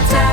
time.